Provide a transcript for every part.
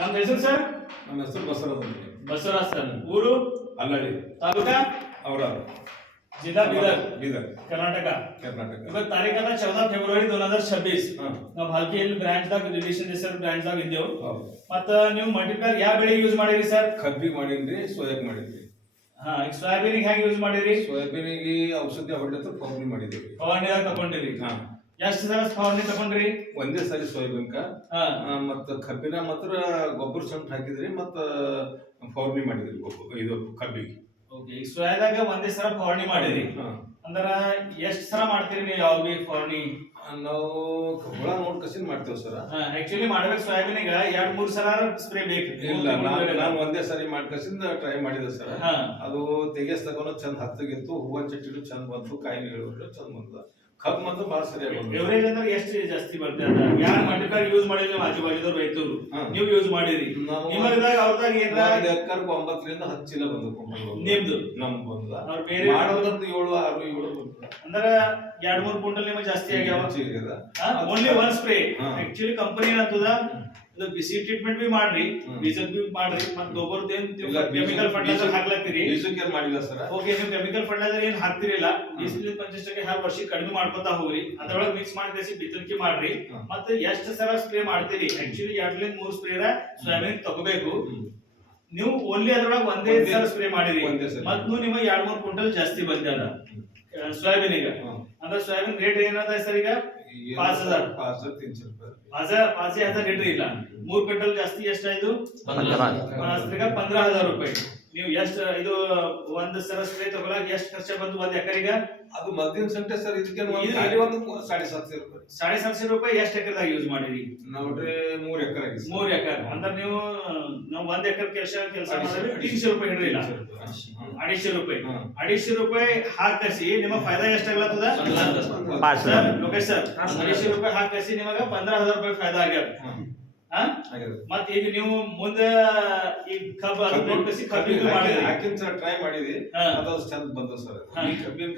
ನಮ್ಮ ಹೆಸರು ಸರ್ ನಮ್ಮ ಹೆಸರು ಬಸವರಾಜ್ ಅಂತ. ಬಸವರಾಜ್ ಸರ್. ಊರು ಅಲ್ಲಡಿ ತಾಲೂಕಾ ಅವರ जिल्हा बीदर ಬೀದರ್ कर्नाटक. ಕರ್ನಾಟಕ. ಇವತ್ತು ತಾರೀಖು 14 ಫೆಬ್ರವರಿ 2026. ಹಾಂ ನಾವು ಭಾಲ್ಕಿ ಇಲ್ಲಿ ಬ್ರಾಂಚ್ ದಾಗ ರಿಲೇಷನ್ ಸರ್ ಬ್ರಾಂಚ್ ದಾಗ ಇದ್ದೇವು. ಹೌದು. ಮತ್ತೆ ನೀವು ಮಲ್ಟಿಪ್ಲರ್ ಯಾವ ಬೆಳೆ ಯೂಸ್ ಮಾಡಿರಿ ಸರ್? ಕಬ್ಬಿಗೆ ಮಾಡಿದ್ರಿ, ಸೋಯಾಕ್ ಮಾಡಿದ್ರಿ. ಹಾ, ಈಗ ಸೋಯಾಬೀನ್ ಹೇಗೆ ಯೂಸ್ ಮಾಡಿರಿ? ಸೋಯಾಬೀನಿಗೆ ಔಷಧಿ ಹೊಡೆದ ಫಾರ್ಮಿ ಮಾಡಿದ್ರಿ. ಫವಾರಣಿದಾಗ ತಗೊಂಡಿರಿ. ಹಾ, ಎಷ್ಟು ಸಲ ಫವಾರಣಿ ತಗೊಂಡ್ರಿ? ಒಂದೇ ಸಾರಿ ಸೋಯಾಬೀನ್ಕ ಹಾ, ಮತ್ತ ಕಬ್ಬಿನ ಮಾತ್ರ ಗೊಬ್ಬರ ಸಂಟ್ ಹಾಕಿದ್ರಿ, ಮತ್ತ ಫಾರ್ಮಿ ಮಾಡಿದ್ರಿ ಇದು ಕಬ್ಬಿಗೆ. ಓಕೆ. ಈಗ ಸೋಯಾದಾಗ ಒಂದೇ ಸಲ ಫವಾರಣಿ ಮಾಡಿರಿ. ಹಾ, ಅಂದ್ರ ಎಷ್ಟ್ ಸಲ ಮಾಡ್ತೀರಿ ನೀವು ಯಾವ ಬಿ ಫವಾರಣಿ? ನಾವು ಹುಳ ನೋಡ್ ಕಸಿನ್ ಮಾಡ್ತೇವ್ ಸರ್. ಆಕ್ಚುಲಿ ಮಾಡ್ಬೇಕು ಸೋಯಾಬೀನಿಗ 2-3 ಸಲ ಸ್ಪ್ರೇ ಬೇಕು. ಇಲ್ಲ, ನಾನು ಒಂದೇ ಸಾರಿ ಮಾಡ್ಕಸಿಂದ ಟ್ರೈ ಮಾಡಿದೆ ಸರ್. ಹಾ, ಅದು ತೆಗೆಸ್ ತಗೊಂಡು ಚಂದ ಹತ್ತಗಿತ್ತು, ಹೂವ ಚಟ್ಟಿಲು ಚಂದ ಬಂತು, ಕಾಯಿ ಹೇಳಿದ್ರು ಚಂದ ಬಂದ. ಕಬ್ಬು ಮಾತ್ರ ಭಾಳ ಸರಿಯಾಗಿ ಬಂತು. ಎವರೇಜ್ ಅಂದ್ರೆ ಎಷ್ಟು ಜಾಸ್ತಿ ಬರ್ತದೆ ಅದ? ಯಾರು ಮಲ್ಟಿಪ್ಲರ್ ಯೂಸ್ ಮಾಡಿಲ್ಲ ಆಜು ಬಾಜುದವ್ರು ರೈತರು, ನೀವು ಯೂಸ್ ಮಾಡಿರಿ. ನಿಮಗದಾಗ ಅವ್ರದಾಗ ಏನಾರ 9 ರಿಂದ 10 ಚೀಲ ಬಂದು ನಿಮ್ದು ನಮ್ದು ಬಂದ. ಅವ್ರ ಬೇರೆ ಮಾಡೋದಂತ 7, 6, 7 ಬಂತು. ಅಂದ್ರ 2-3 ಕ್ವಿಂಟಲ್ ನಿಮಗೆ ಜಾಸ್ತಿ ಆಗ್ಯಾವ. ಹೆಚ್ಚಿಗ್ಯದ. Only one spray. ಹಾ. ಆಕ್ಚುಲಿ ಕಂಪನಿ ಏನಂತದ, ಇದು ಬಿಸಿ ಟ್ರೀಟ್ಮೆಂಟ್ ಬಿ ಮಾಡ್ರಿ, ಬೀಜದ್ ಬಿ ಮಾಡ್ರಿ, ಮತ್ತ ಗೊಬ್ಬರದೇನ್ ಕೆಮಿಕಲ್ ಫರ್ಟಿಲೈಸರ್ ಹಾಕ್ಲತ್ತೀರಿ. ಬೀಜಕ್ಕೆ ಏನ್ ಮಾಡಿಲ್ಲ ಸರ್. ಓಕೆ, ನೀವು ಕೆಮಿಕಲ್ ಫರ್ಟಿಲೈಸರ್ ಏನ್ ಹಾಕ್ತಿರಿಲ್ಲ, 20-25% ಹರ್ ವರ್ಷ ಕಡಿಮೆ ಮಾಡ್ಕೊತಾ ಹೋಗ್ರಿ. ಅದ್ರೊಳಗೆ ಮಿಕ್ಸ್ ಮಾಡಿ ಬಿತ್ತರಿಕೆ ಮಾಡ್ರಿ. ಮತ್ತೆ ಎಷ್ಟು ಸಲ ಸ್ಪ್ರೇ ಮಾಡ್ತೀರಿ? ಆಕ್ಚುಲಿ 2-3 ಸ್ಪ್ರೇರ ಸೋಯಾಬೀನ್ ತಗೋಬೇಕು. ನೀವು ಓನ್ಲಿ ಅದ್ರೊಳಗೆ ಒಂದೇ ಸಲ ಸ್ಪ್ರೇ ಮಾಡಿರಿ, ಮತ್ ನಿಮಗೆ 2-3 ಕ್ವಿಂಟಲ್ ಜಾಸ್ತಿ ಬಂದ ಸೋಯಾಬೀನ್. ಈಗ ಅಂದ್ರೆ ಸೋಯಾಬೀನ್ ರೇಟ್ ಏನದ ಸರ್? ಈಗ 5000 5,300 ರೂಪಾಯಿ. 5,000 ಲೀಟರ್ ಇಲ್ಲ, 3 ಕ್ವಿಂಟಲ್ ಜಾಸ್ತಿ ಎಷ್ಟಾಯ್ತು? 15,000 ರೂಪಾಯಿ. ನೀವು ಎಷ್ಟು ಇದು ಒಂದು ಸಲ ಸ್ಪ್ರೇ ತಗೊಳಕ್ ಎಷ್ಟು ಖರ್ಚು ಬಂತು ಒಂದ್ ಎಕರೆಗ? ಅದು ಮದ್ದಿನ ಸಂತೆ ಸರ್. ಇದಕ್ಕೆ ಖಾಲಿ ಒಂದು 750 ರೂಪಾಯಿ. 750 ರೂಪಾಯಿ ಎಷ್ಟು ಎಕರೆದಾಗ ಯೂಸ್ ಮಾಡಿರಿ? ನೋಡ್ರಿ 3 ಎಕರೆ ಆಗಿದೆ. 3 ಎಕರೆ ಅಂದ್ರೆ ನೀವು ಒಂದ್ ಎಕರೆ ಕೆಲಸ ಮಾಡಿದ್ರೆ 300 ರೂಪಾಯಿ ಹಿಡಿಲ್ಲ. 250 ರೂಪಾಯಿ. 250 ರೂಪಾಯಿ ಹಾಕಸಿ ನಿಮಗೆ ಫಾಯ್ದಾ ಎಷ್ಟಾಗ್ಲತ್ತದ? ಲೋಕೇಶ್ ಸರ್, 250 ರೂಪಾಯಿ ಹಾಕಸಿ ನಿಮಗೆ 15,000 ರೂಪಾಯಿ ಫಾಯ್ದಾ ಆಗ್ಯದ. ಮತ್ ಈಗ ನೀವು ಮುಂದೆ ಈ ಕಬ್ಬ ನೋಡ್ಕಸಿ ಕಬ್ಬಿಗೆ ಮಾಡಿದ್ರಿ, ಹಾಕಿನ ಸರ್ ಟ್ರೈ ಮಾಡಿದ್ವಿ, ಅದು ಚಂದ ಬಂದ ಸರ್. ಈ ಕಬ್ಬಿನ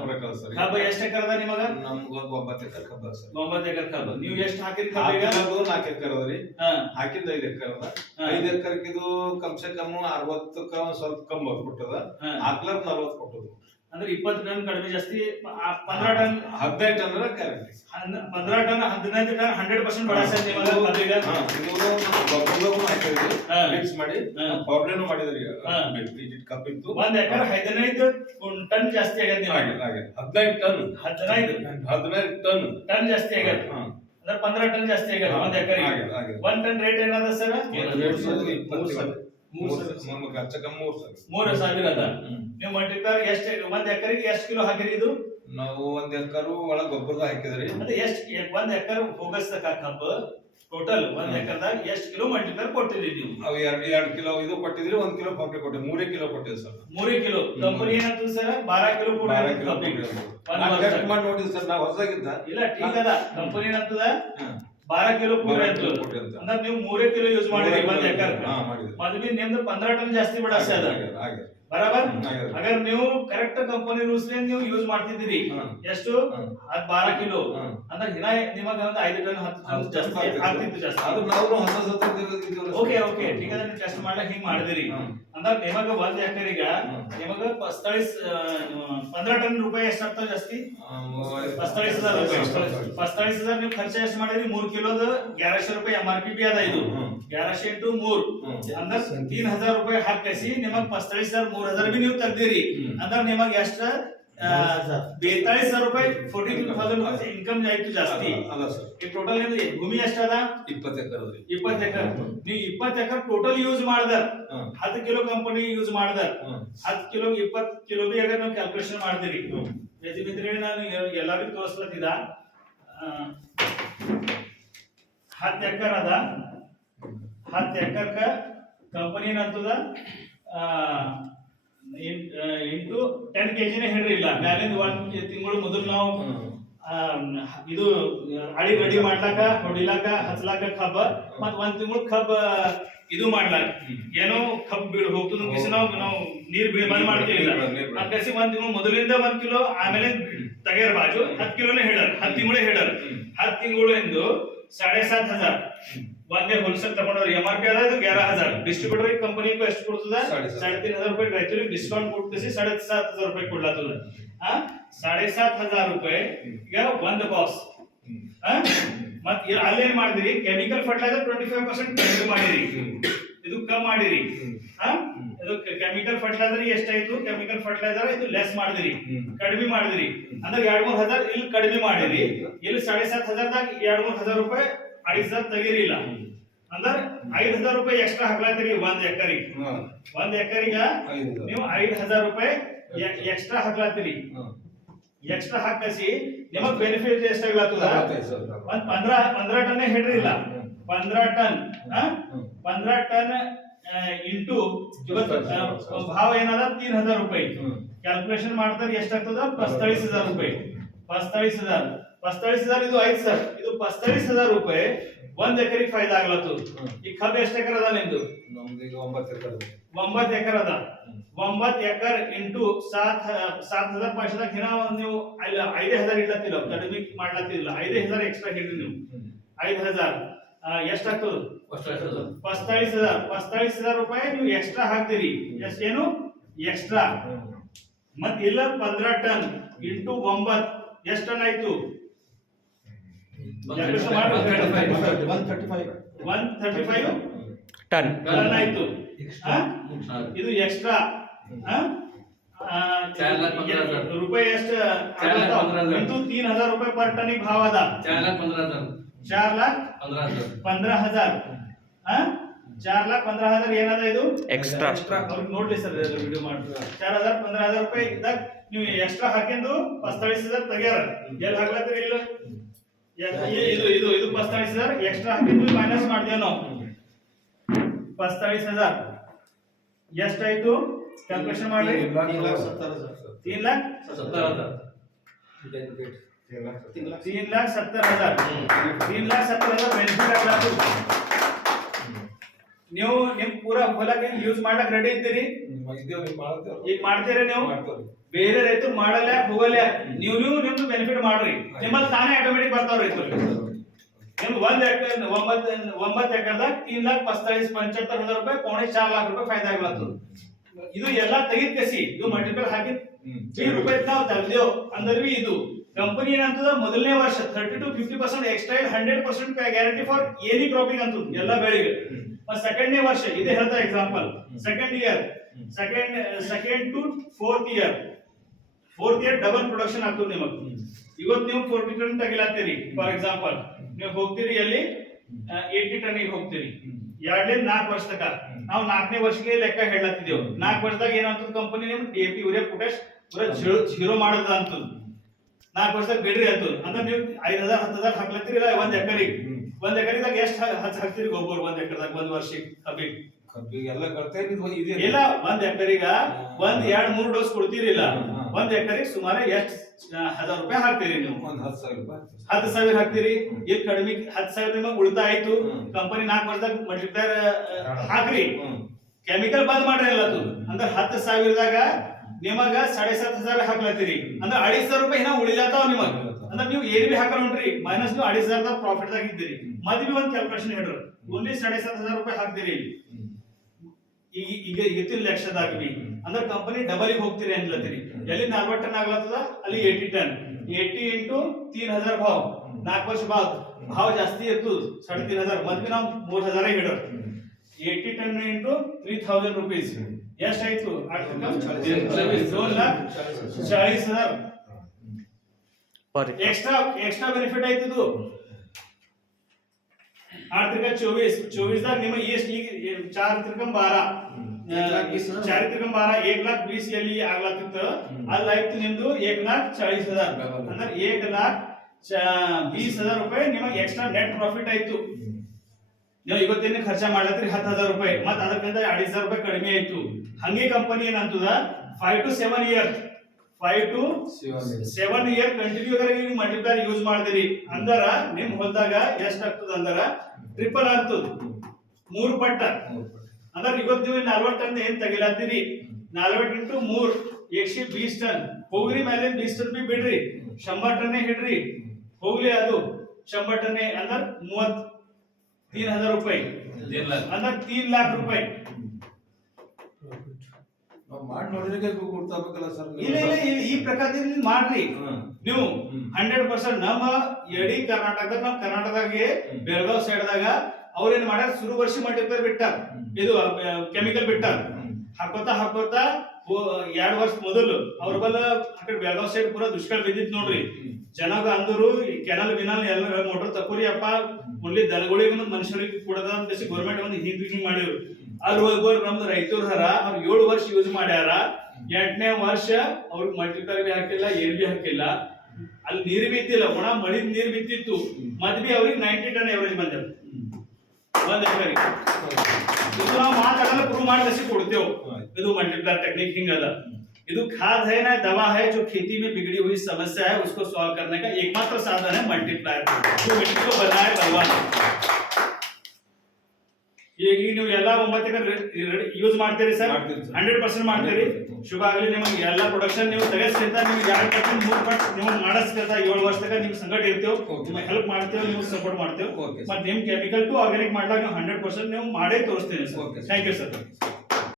ಫರಕ ಸರ್. ಕಬ್ಬ ಎಷ್ಟು ಎಕರೆ ನಿಮಗ? ನಮ್ಗೆ 9 ಎಕರೆ ಕಬ್ಬ ಸರ್. 9 ಎಕರೆ ಕಬ್ಬ. ನೀವು ಎಷ್ಟು ಹಾಕಿರಿ ಕಬ್ಬಿಗೆ? 4 ಎಕರೆ ಅದ್ರಿ. ಹಾಕಿಂದ 5 ಎಕರೆ ಅದ. 5 ಎಕರೆಗೆ ಇದು ಕಮ್ಸೆ ಕಮ್ 60ಕ್ಕ ಸ್ವಲ್ಪ ಕಮ್ಮಿ ಕೊಟ್ಟದ. ಹಾಕ್ಲಾರ 40 ಕೊಟ್ಟದ. ಅಂದ್ರೆ 20 ಟನ್ ಕಡಿಮೆ ಜಾಸ್ತಿ. 15 ton 15 ton correct. 15 ton 15 ton 100% ಬಡಾಸ ನಿಮಗೆ ಕಬ್ಬಿಗೆ. ಮಿಕ್ಸ್ ಮಾಡಿ ಪೌಡರ್ನು ಮಾಡಿದ್ರಿ. ಕಬ್ಬಿತ್ತು ಒಂದ್ ಎಕರೆ 15 ಟನ್ ಜಾಸ್ತಿ ಆಗ್ಯದ ನಿಮಗೆ. 15 ಟನ್ ಜಾಸ್ತಿ ಆಗ್ಯದ. ಅಂದ್ರೆ 15 ಟನ್ ಜಾಸ್ತಿ ಆಗ್ಯದ ಒಂದ್ ಎಕರೆ. 1 ಟನ್ ರೇಟ್ ಏನದ ಸರ್? 3,000 ಅದ. ನೀವು ಮಲ್ಟಿಪ್ಲರ್ ಎಷ್ಟು ಒಂದ್ ಎಕರೆಗೆ ಎಷ್ಟು ಕಿಲೋ ಹಾಕಿರಿ? ಇದು ನಾವು 1 ಎಕರೆ ಒಳಗ ಗೊಬ್ಬರದ ಹಾಕಿದ್ರಿ. ಅದೇ ಎಷ್ಟು ಒಂದ್ ಎಕರೆ ಹೋಗಸ್ತಕ ಕಬ್ಬು ಟೋಟಲ್ 1 ಎಕರೆದಾಗ ಎಷ್ಟು ಕಿಲೋ ಮಲ್ಟಿಪ್ಲರ್ ಕೊಟ್ಟಿದ್ರಿ ನೀವು? ಅವು 2 ಕಿಲೋ ಇದು ಕೊಟ್ಟಿದ್ರಿ, 1 ಕಿಲೋ ಕಾಫಿ ಕೊಟ್ಟಿದ್ರಿ, 3 ಕಿಲೋ ಕೊಟ್ಟಿದ್ರಿ ಸರ್. 3 ಕಿಲೋ. ಕಂಪನಿ ಏನಂತ ಸರ್ 12 ಕಿಲೋ ಮಾಡಿ ನೋಡಿದ್ರಿ ಸರ್. ನಾವು ಹೊಸದಾಗಿದ್ದ ಇಲ್ಲ ಟೀಕ್ ಅದ. ಕಂಪನಿ ಏನಂತದ 12 ಕಿಲೋ ಪೂರ ಅಂದ್ರೆ ನೀವು 3 ಕಿಲೋ ಯೂಸ್ ಮಾಡಿರಿ ಒಂದ್ ಎಕರೆ. ಮದ್ವಿ ನಿಮ್ದು 15 ಟನ್ ಜಾಸ್ತಿ ಬಿಡಾಸ ಅದ ಬರಾಬರ್. ಅಗರ್ ನೀವು ಕರೆಕ್ಟ್ ಕಂಪನಿ ರೂಲ್ಸ್ ನೀವು ಯೂಸ್ ಮಾಡ್ತಿದ್ದೀರಿ, ಎಷ್ಟು? ಅದ್ 12 ಕಿಲೋ ಅಂದ್ರೆ ಹಿನ ನಿಮಗ ಒಂದು 5 ಟನ್ 10 ಟನ್ ಜಾಸ್ತಿ ಆಗ್ತಿತ್ತು ಜಾಸ್ತಿ. ಓಕೆ ಓಕೆ ಟೀಕ್ ಅದ. ನೀವು ಟೆಸ್ಟ್ ಮಾಡ್ಲಿಕ್ಕೆ ಹಿಂಗ್ ಮಾಡಿದಿರಿ ಅಂದ್ರೆ ನಿಮಗ ಒಂದ್ ಎಕರೆಗ ನಿಮಗ 15 ಟನ್ ರೂಪಾಯಿ ಎಷ್ಟಾಗ್ತಾವ ಜಾಸ್ತಿ? 45,000 ರೂಪಾಯಿ. 45,000 ನೀವು ಖರ್ಚು ಎಷ್ಟು ಮಾಡಿರಿ? 3 ಕಿಲೋದ 1100 ರೂಪಾಯಿ MRP ಅದ. ಇದು 1100 into 3 ಅಂದ್ರೆ 3,000 ರೂಪಾಯಿ ಹಾಕಿಸಿ ನಿಮಗ್ 45,000 3,000 ಬಿ ನೀವು ತೆಗ್ದಿರಿ ಅಂದ್ರೆ ನಿಮಗ್ ಎಷ್ಟ? 42,000 ರೂಪಾಯಿ 42,000 ರೂಪಾಯಿ ಇನ್ಕಮ್ ಆಯ್ತು ಜಾಸ್ತಿ. ಈ ಟೋಟಲ್ ನಿಮ್ದು ಭೂಮಿ ಎಷ್ಟದ? 20 ಎಕರೆ. 20 ಎಕರೆ. ನೀವು 20 ಎಕರೆ ಟೋಟಲ್ ಯೂಸ್ ಮಾಡ್ದ 10 ಕಿಲೋ ಕಂಪನಿ ಯೂಸ್ ಮಾಡ್ದ 10 ಕಿಲೋ 20 ಕಿಲೋ ಬಿ ಅಗರ್ ನಾವು ಕ್ಯಾಲ್ಕುಲೇಷನ್ ಮಾಡ್ತೀರಿ. ನಾನು ಎಲ್ಲರಿಗೂ ತೋರಿಸ್ಲತ್ತಿದ 10 ಎಕರೆ ಅದ. 10 ಎಕರ್ಕ ಕಂಪನಿ ಏನಂತದ ಇಂಟು 10 kg ಹೇಳ್ರಿ. ಇಲ್ಲ ಮ್ಯಾಲಿಂದ 1 ತಿಂಗಳು ಮೊದಲು ನಾವು ಇದು ಅಡಿ ರೆಡಿ ಮಾಡ್ಲಾಕ ಹೊಡಿಲಾಕ ಹಚ್ಲಾಕ ಕಬ್ಬ ಮತ್ 1 ತಿಂಗಳು ಕಬ್ಬ ಇದು ಮಾಡ್ಲಾಕ ಏನೋ ಕಬ್ಬು ಬೀಳ್ ಹೋಗ್ತದ ನಾವು ನೀರ್ ಬಂದ್ ಮಾಡ್ತೀವಿ. ಅದಕ್ಕೆ 1 ತಿಂಗಳು ಮೊದಲಿಂದ 1 ಕಿಲೋ ಆಮೇಲೆ ತಗೇರ್ ಬಾಜು 10 ಕಿಲೋನೇ ಹೆಡರ್. 10 ತಿಂಗಳೇ ಹೆಡರ್. 10 ತಿಂಗಳು ಎಂದು 7,500 ಒಂದೇ ಹೋಲ್ಸೇಲ್ ತಗೊಂಡ್ರೆ MRP ಅದ ಇದು 11000 ಡಿಸ್ಟ್ರಿಬ್ಯೂಟರ್ ಕಂಪನಿ को ಎಷ್ಟು ಕೊಡ್ತದ 3500 ರೂಪಾಯಿ ರೈತರಿಗೆ ಡಿಸ್ಕೌಂಟ್ ಕೊಡ್ತಿಸಿ 7500 ರೂಪಾಯಿ ಕೊಡ್ಲಾತದ 7500 ರೂಪಾಯಿ ಈಗ ಒಂದು ಬಾಕ್ಸ್ ಮತ್ ಅಲ್ಲೇನ್ ಮಾಡಿದ್ರಿ ಕೆಮಿಕಲ್ ಫರ್ಟಿಲೈಸರ್ 25% ಕಡಿಮೆ ಮಾಡಿರಿ ಇದು ಕಮ್ಮಿ ಮಾಡಿರಿ ಇದು ಕೆಮಿಕಲ್ ಫರ್ಟಿಲೈಸರ್ ಎಷ್ಟಾಯ್ತು ಕೆಮಿಕಲ್ ಫರ್ಟಿಲೈಸರ್ ಇದು ಲೆಸ್ ಮಾಡಿದ್ರಿ ಕಡಿಮೆ ಮಾಡಿದ್ರಿ ಅಂದ್ರೆ 2-3000 ಇಲ್ಲಿ ಕಡಿಮೆ ಮಾಡಿರಿ ಇಲ್ಲಿ 7500 ದಾಗ 2-3000 ರೂಪಾಯಿ 2500 ತೆಗಿರಿಲ್ಲ ಅಂದ್ರೆ 5000 ರೂಪಾಯಿ ಎಕ್ಸ್ಟ್ರಾ ಹಾಕ್ಲಾತಿರಿ ಒಂದ್ ಎಕರಿಗೆ ನೀವು 5000 ರೂಪಾಯಿ ಎಕ್ಸ್ಟ್ರಾ ಹಾಕ್ಲಾತಿರಿ ಎಕ್ಸ್ಟ್ರಾ ಹಾಕಸಿ ನಿಮಗ್ ಬೆನಿಫಿಟ್ ಎಷ್ಟಾಗ್ಲಾತದ ಒಂದ್ 15 ಟನ್ ಹೇಳ್ರಿ ಇಲ್ಲ 15 ಟನ್ ಇಂಟು ಭಾವ ಏನದ 3000 ರೂಪಾಯಿ ಕ್ಯಾಲ್ಕುಲೇಷನ್ ಮಾಡ್ತಾರೆ ಎಷ್ಟಾಗ್ತದ 45000 ರೂಪಾಯಿ 45000 ಇದು ಆಯ್ತು ಸರ್ ಇದು 45000 ರೂಪಾಯಿ ಒಂದ್ ಎಕರೆಗೆ ಫಾಯ್ದಾ ಆಗ್ಲತ್ತು ಈ ಕಬ್ಬು ಎಷ್ಟು ಎಕರೆ ಅದ ನಿಮ್ದು ನಮ್ದು ಈಗ 9 ಎಕರೆ 9 ಎಕರೆ ಅದ 9 ಎಕರೆ ಇಂಟು 7500 ದಾಗ ಹಿನ ನೀವು 5000 ಇಡ್ಲತ್ತಿಲ್ಲ ಕಡಿಮೆ ಮಾಡ್ಲತ್ತಿಲ್ಲ 5000 ಎಕ್ಸ್ಟ್ರಾ ಹಿಡ್ರಿ ನೀವು 5000 ಎಷ್ಟಾಗ್ತದ 45000 ರೂಪಾಯಿ ನೀವು ಎಕ್ಸ್ಟ್ರಾ ಹಾಕ್ತೀರಿ ಎಷ್ಟೇನು ಎಕ್ಸ್ಟ್ರಾ ಮತ್ ಇಲ್ಲ 15 ಟನ್ ಇಂಟು 9 ಎಷ್ಟು ಟನ್ ಆಯ್ತು 135 ಟನ್ ಆಯ್ತು ಇದು ಎಕ್ಸ್ಟ್ರಾ ರೂಪಾಯಿ ಎಷ್ಟು ಇಂಟು 3000 ರೂಪಾಯಿ ಪರ್ ಟನ್ ಭಾವ ಅದ 4,15,000 4,15,000 ಏನದ ಇದು ಎಕ್ಸ್ಟ್ರಾ ಅವ್ರಿಗೆ ನೋಡ್ಲಿ ಸರ್ ವಿಡಿಯೋ ಮಾಡ್ತಾರೆ 4,15,000 ರೂಪಾಯಿ ಇದ್ದಾಗ ನೀವು ಎಕ್ಸ್ಟ್ರಾ ಹಾಕಿಂದು 45,000 ತೆಗ್ಯಾರ ಎಲ್ಲಿ ಹಾಕ್ಲತ್ತೀರಿ ಇಲ್ಲ ಇದು ಇದು ಇದು 45,000 ಎಕ್ಸ್ಟ್ರಾ ಹಾಕಿದ್ದು ಮೈನಸ್ ಮಾಡ್ದೇವ್ ನಾವು 45,000 ಎಷ್ಟಾಯ್ತು ಕ್ಯಾಲ್ಕುಲೇಷನ್ ಮಾಡ್ರಿ 3,70,000 ಬೆನಿಫಿಟ್ ಆಗ್ಲಾತು ನೀವು ನಿಮ್ ಪೂರಾ ಹೊಲಕ್ಕೆ ಯೂಸ್ ಮಾಡ್ಲಕ್ ರೆಡಿ ಇದ್ದೀರಿ ಈಗ ಮಾಡ್ತೀರಿ ನೀವು ಬೇರೆ ರೈತರು ಮಾಡಲ್ಲ ಹೋಗಲ್ಲ ನೀವು ನಿಮ್ದು ಬೆನಿಫಿಟ್ ಮಾಡ್ರಿ ನಿಮ್ಮಲ್ಲಿ ತಾನೇ ಆಟೋಮೆಟಿಕ್ ಬರ್ತಾವ ರೈತರು ನಿಮ್ಗೆ 9 ಎಕರೆದಾಗ 3,45,75,000 ರೂಪಾಯಿ 4,00,000 ರೂಪಾಯಿ ಫಾಯ್ದಾ ಆಗ್ಲತ್ತು ಇದು ಎಲ್ಲಾ ತೆಗಿದ್ ಕಸಿ ಇದು ಮಲ್ಟಿಪಲ್ ಹಾಕಿ 3 ರೂಪಾಯಿ ನಾವು ತೆಗ್ದೇವ್ ಅಂದ್ರೆ ಇದು ಕಂಪನಿ ಏನಂತದ ಮೊದಲನೇ ವರ್ಷ 30 to 50% ಎಕ್ಸ್ಟ್ರೈಲ್ 100% ಗ್ಯಾರಂಟಿ ಫಾರ್ ಎನಿ ಕ್ರಾಪಿಂಗ್ ಅಂತ ಎಲ್ಲ ಬೆಳೆಗೆ ಸೆಕೆಂಡ್ನೇ ವರ್ಷ ಇದೇ ಹೇಳ್ತಾ example second to fourth year double production ಆಗ್ತದೆ ನಿಮಗೆ ಇವತ್ತು ನೀವು 40 ಟನ್ ತಗಿಲಾತೀರಿ ಫಾರ್ ಎಕ್ಸಾಂಪಲ್ ನೀವು ಹೋಗ್ತೀರಿ ಎಲ್ಲಿ 80 ಟನ್ ಗೆ ಹೋಗ್ತೀರಿ 2-4 ವರ್ಷ ತನಕ ನಾವು 4ನೇ ವರ್ಷಕ್ಕೆ ಲೆಕ್ಕ ಹೇಳತ್ತಿದ್ದೇವೆ 4 ವರ್ಷದಾಗ ಏನಂತದ ಕಂಪನಿ ನಿಮ್ DAP ಯೂರಿಯಾ ಪೊಟ್ಯಾಶ್ ಪೂರಾ ಜೀರೋ ಮಾಡದ ಅಂತದ 4 ವರ್ಷದಾಗ ಬಿಡ್ರಿ ಅಂತದ ಅಂದ್ರೆ ನೀವು 5,000 10,000 ಹಾಕ್ಲತ್ತೀರಿ ಇಲ್ಲ ಒಂದ್ ಎಕರೆದಾಗ ಎಷ್ಟು ಹಾಕ್ತೀರಿ ಗೊಬ್ಬರ ಒಂದ್ ಎಕರೆದಾಗ ಒಂದ್ ವರ್ಷಕ್ಕೆ ಕಬ್ಬಿಗೆ ಎಲ್ಲ ಕರ್ತೇನೆ ಇಲ್ಲ ಒಂದ್ ಎಕರೆಗ 1-2-3 ಡೋಸ್ ಕೊಡ್ತೀರಿಲ್ಲ ಒಂದ್ ಎಕರೆಗೆ ಸುಮಾರು ಎಷ್ಟು 1,000 ರೂಪಾಯಿ ಹಾಕ್ತೀರಿ ನೀವು ಒಂದ್ 10,000 ರೂಪಾಯಿ 10,000 ಹಾಕ್ತೀರಿ ಇಲ್ಲಿ ಕಡಿಮೆ 10,000 ನಿಮಗೆ ಉಳಿತಾಯ ಆಯ್ತು ಕಂಪನಿ 4 ವರ್ಷದಾಗ ಮಲ್ಟಿಪ್ಲೈಯರ್ ಹಾಕ್ರಿ ಕೆಮಿಕಲ್ ಬಂದ್ ಮಾಡ್ರಿ ಎಲ್ಲದು ಅಂದ್ರೆ 10,000 ದಾಗ ನಿಮಗ 7,500 ಹಾಕ್ಲತ್ತೀರಿ ಅಂದ್ರೆ 2,500 ರೂಪಾಯಿ ಇನ್ನ ಉಳಿಲಾತಾವ ನಿಮಗ ಅಂದ್ರೆ ನೀವು ಏನ್ ಬಿ ಹಾಕಲ್ಲ ನೋಡ್ರಿ ಮೈನಸ್ ನೀವು 2,500 ದಾಗ ಪ್ರಾಫಿಟ್ ದಾಗ ಇದ್ದೀರಿ ಮದ್ವಿ ಒಂದ್ ಕ್ಯಾಲ್ಕುಲೇಷನ್ ಹೇಳ್ರಿ ಓನ್ಲಿ 7,500 ರೂಪಾಯಿ ಹಾಕ್ತೀರಿ ಈಗ ಇತ್ತಿನ ಲಕ್ಷದಾಗ ಬಿ ಅಂದ್ರೆ ಕಂಪನಿ ಡಬಲ್ ಗೆ ಹೋಗ್ತೀರಿ ಅನ್ಲತ್ತೀರಿ ಎಲ್ಲಿ 40 ಟನ್ ಆಗ್ಲತ್ತದ ಅಲ್ಲಿ 80 ಟನ್ 80 ಇಂಟು 3,000 ಭಾವ 4 ವರ್ಷ ಭಾವ ಜಾಸ್ತಿ ಇರ್ತದ 3,500 ಮದ್ವಿ ನಾವು 3,000 ಹಿಡ್ರ 80 ಟನ್ ಇಂಟು 3,000 ರೂಪೀಸ್ ಎಷ್ಟಾಯ್ತು 2,40,000 ಎಕ್ಸ್ಟ್ರಾ ಬೆನಿಫಿಟ್ ಆಯ್ತು ಇದು आठ 24 ದಾಗ ನಿಮಗೆ ಎಷ್ಟು ಈಗ 4 12 1,20,000 ಎಲ್ಲಿ ಆಗ್ಲತ್ತಿತ್ತು ಅಲ್ಲಿ ಆಯ್ತು ನಿಮ್ದು 1,40,000 ಅಂದ್ರೆ 1,20,000 ರೂಪಾಯಿ ನಿಮಗೆ ಎಕ್ಸ್ಟ್ರಾ ನೆಟ್ ಪ್ರಾಫಿಟ್ ಆಯ್ತು ನೀವು ಇವತ್ತೇನು ಖರ್ಚ ಮಾಡ್ಲತ್ತೀರಿ 10,000 ರೂಪಾಯಿ ಮತ್ತೆ ಅದಕ್ಕಿಂತ 2,500 ರೂಪಾಯಿ ಕಡಿಮೆ ಆಯ್ತು ಹಂಗೆ ಕಂಪನಿ ಏನಂತದ 5 to 7 ಇಯರ್ ಕಂಟಿನ್ಯೂ ನೀವು ಮಲ್ಟಿಪ್ಲೈಯರ್ ಯೂಸ್ ಮಾಡಿದಿರಿ ಅಂದರ ನಿಮ್ ಹೊಲದಾಗ ಎಷ್ಟಾಗ್ತದ ಅಂದರ ಟ್ರಿಪಲ್ ಆಗ್ತದ 3 ಪಟ್ಟ ಅಂದ್ರೆ ಇವತ್ತು ನೀವು 40 ಟನ್ ಏನ್ ತಗಿಲಾತೀರಿ 40 ಇಂಟು 3 120 ಟನ್ ಹೋಗ್ರಿ ಮೇಲೆ 20 ಟನ್ ಬಿ ಬಿಡ್ರಿ 100 ಟನ್ ಹಿಡ್ರಿ ಹೋಗ್ಲಿ ಅದು 100 ಟನ್ ಅಂದ್ರೆ 30 3000 रुपये 3 लाख ಅಂದ್ರೆ 3 लाख रुपये ಮಾಡಿ ನೋಡಿದ್ರೆ ಗೊತ್ತಾಗಬೇಕಲ್ಲ ಸರ್ ಇಲ್ಲ ಇಲ್ಲ ಈ ಪ್ರಕಾರದಿಂದ ಮಾಡ್ರಿ ನೀವು 100% ನಮ್ಮ ಇಡೀ ಕರ್ನಾಟಕದಾಗ ನಮ್ಮ ಕರ್ನಾಟಕದಾಗೆ ಬೆಳಗಾವ್ ಸೈಡ್ ದಾಗ ಅವ್ರೇನ್ ಮಾಡ್ಯಾರ ಶುರು ವರ್ಷ ಮಾಡಿರ್ತಾರೆ ಬಿಟ್ಟಾರ ಇದು ಕೆಮಿಕಲ್ ಬಿಟ್ಟಾರ ಹಾಕೋತಾ 2 ವರ್ಷ ಮೊದಲು ಅವ್ರ ಬಲ್ಲ ಅಕಡೆ ಬೆಳಗಾವ್ ಸೈಡ್ ಪೂರಾ ದುಷ್ಕಾಲ ಬಿದ್ದಿತ್ ನೋಡ್ರಿ ಜನಗ ಅಂದ್ರು ಕೆನಲ್ ಬಿನಲ್ ಎಲ್ಲ ಮೋಟರ್ ತಕೋರಿ ಅಪ್ಪ ಒಳ್ಳೆ ದನಗಳಿಗೆ ಮತ್ತು ಮನುಷ್ಯರಿಗೆ ಕೊಡದ ಅಂತ ಗೌರ್ಮೆಂಟ್ ಒಂದು ಹಿಂಗ್ ಮಾಡಿದ್ರು ಅಲ್ಲಿ ಹೋಗೋರು ನಮ್ದು ರೈತರು ಹರ ಅವ್ರು 7 ವರ್ಷ ಯೂಸ್ ಮಾಡ್ಯಾರ 8ನೇ ವರ್ಷ ಅವ್ರಿಗೆ ಮಲ್ಟಿಪ್ಲರ್ ಬಿ ಹಾಕಿಲ್ಲ ಏನ್ ಬಿ ಹಾಕಿಲ್ಲ ಅಲ್ಲಿ ನೀರು ಬಿದ್ದಿಲ್ಲ ಒಣ ಮಳಿ ನೀರು ಬಿದ್ದಿತ್ತು ಮತ್ ಬಿ ಅವ್ರಿಗೆ 90 ಟನ್ ಎವರೇಜ್ ಬಂದ ಒಂದ್ ಎಕರೆಗೆ ಇದು ನಾವು ಮಾತಾಡಲ್ಲ ಪ್ರೂವ್ ಮಾಡಿ ಕೊಡ್ತೇವೆ ಇದು मल्टीप्लायर टेक्निक हिंग अदा ಇದು खाद है ना दवा है जो खेती में बिगड़ी हुई समस्या है उसको सॉल्व करने का एकमात्र साधन है मल्टीप्लायर जो मिट्टी को बनाए बलवान ಈಗ ನೀವು ಎಲ್ಲ 9 ಯೂಸ್ ಮಾಡ್ತೀರಿ ಸರ್ 100% ಮಾಡ್ತೀರಿ ಶುಭ ಆಗಲಿ ನಿಮಗೆ ಎಲ್ಲ ಪ್ರೊಡಕ್ಷನ್ ನೀವು ತೆಗೆಸ್ತಿಂತ ನಿಮಗೆ 2 3 ಪಟ್ ನೀವು ಮಾಡಿಸ್ತಿಂತ 7 ವರ್ಷ ತನಕ ನಿಮ್ಮ ಸಂಗಟ ಇರ್ತೇವೆ ನಿಮಗೆ ಹೆಲ್ಪ್ ಮಾಡ್ತೇವೆ ನೀವು ಸಪೋರ್ಟ್ ಮಾಡ್ತೇವೆ ಮತ್ತೆ ನಿಮ್ಮ ಕೆಮಿಕಲ್ ಟು ಆರ್ಗಾನಿಕ್ ಮಾಡ್ಲಾಗ 100% ನೀವು ಮಾಡೇ ತೋರಿಸ್ತೀನಿ ಸರ್ ಥ್ಯಾಂಕ್ ಯು ಸರ್